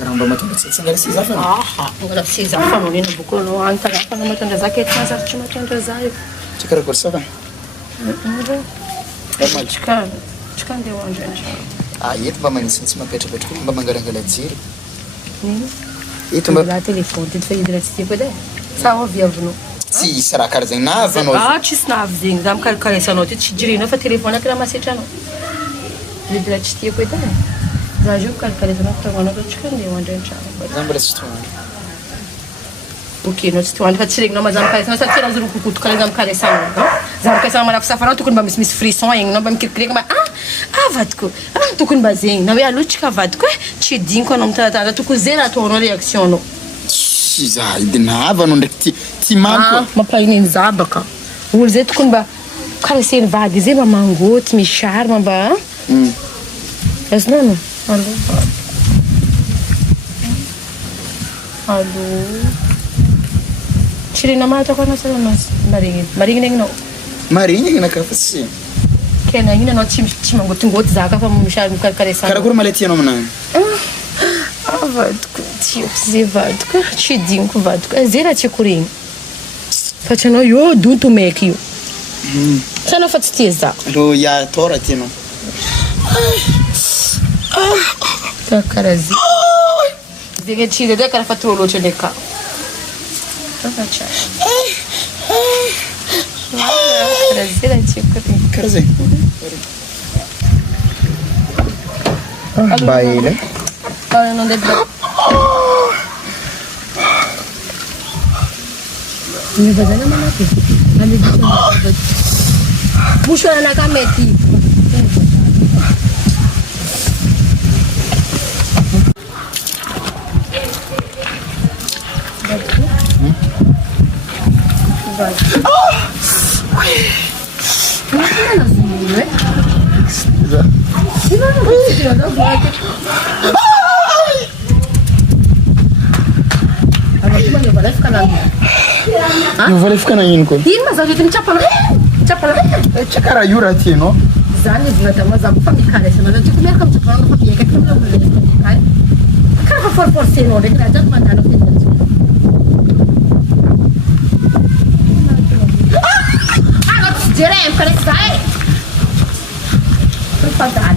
raha mba mahatonga tsangala sy zafa mbola sy zafa anao nena boky anao antarafa anao matondra za ketina zarotry matondra za io tsy karakory safa tsika andeha hoandro antrano eto mba manisiny tsy mapetrapetraka mba mangalangala jery eto mba telefony ty faidina tsy tiako edy sa avy avinao tsy isy raha karaha zegny navy anao tsisy navy zegny za mikarakaresanao ty tsy jirinao fa telefony akiraha masetra anao vidina tsy tiako edy za io mikarakaresanao fitaovanao fa tsika andeha hoandro antrano za mbola tsy toany ok anao tsy toany fa tsy regninao ma za mikaresanao sa tena zoro kokoto karaha za mikaresanao za mikaresanao malafo safanao tokony mba misy frisson egninao mba mikirikirika ma vadiko tokony mba zegny na hoe alotrika vadiko tsy diniko anao mitanatana tokony zay raha ataonao réaction anao tsy za edy navy anao ndraiky ty mamy mampahininy za baka olo zay tokony mba kareseny vady zay mba mangoty misy charme mba azonao no allo tsy regna mahatako anao sa masy marignina egninao marigny egny naka fa tsy kena ino anao tsy mangotingoty za ka fa mikarakaresana karakory mala tianao aminany vadiko tiako zay vadiko tsy diniko vadiko zay raha tiako regny fa tsy anao io donto maiky io sa anao fa tsy tia za allo ia tao raha tianao karaha zay zegny tsy edy karaha fa trop loatra ndraiky ka karaha zay raha tiako regny karaha zay mba ela non è vero. Mi va bene ma che? Alle diciamo. Buscio la cametti. Vai. Ma che è la signora? Scusa. Eu vou ficar na ino ko. Ino mas a gente chapa Chakara yura tieno. Zani vina mas a família cara, mas a gente comer como chapa na família, que não é cara. Cara for seno, de que já mandaram que não te direi, cara, sai. Por favor.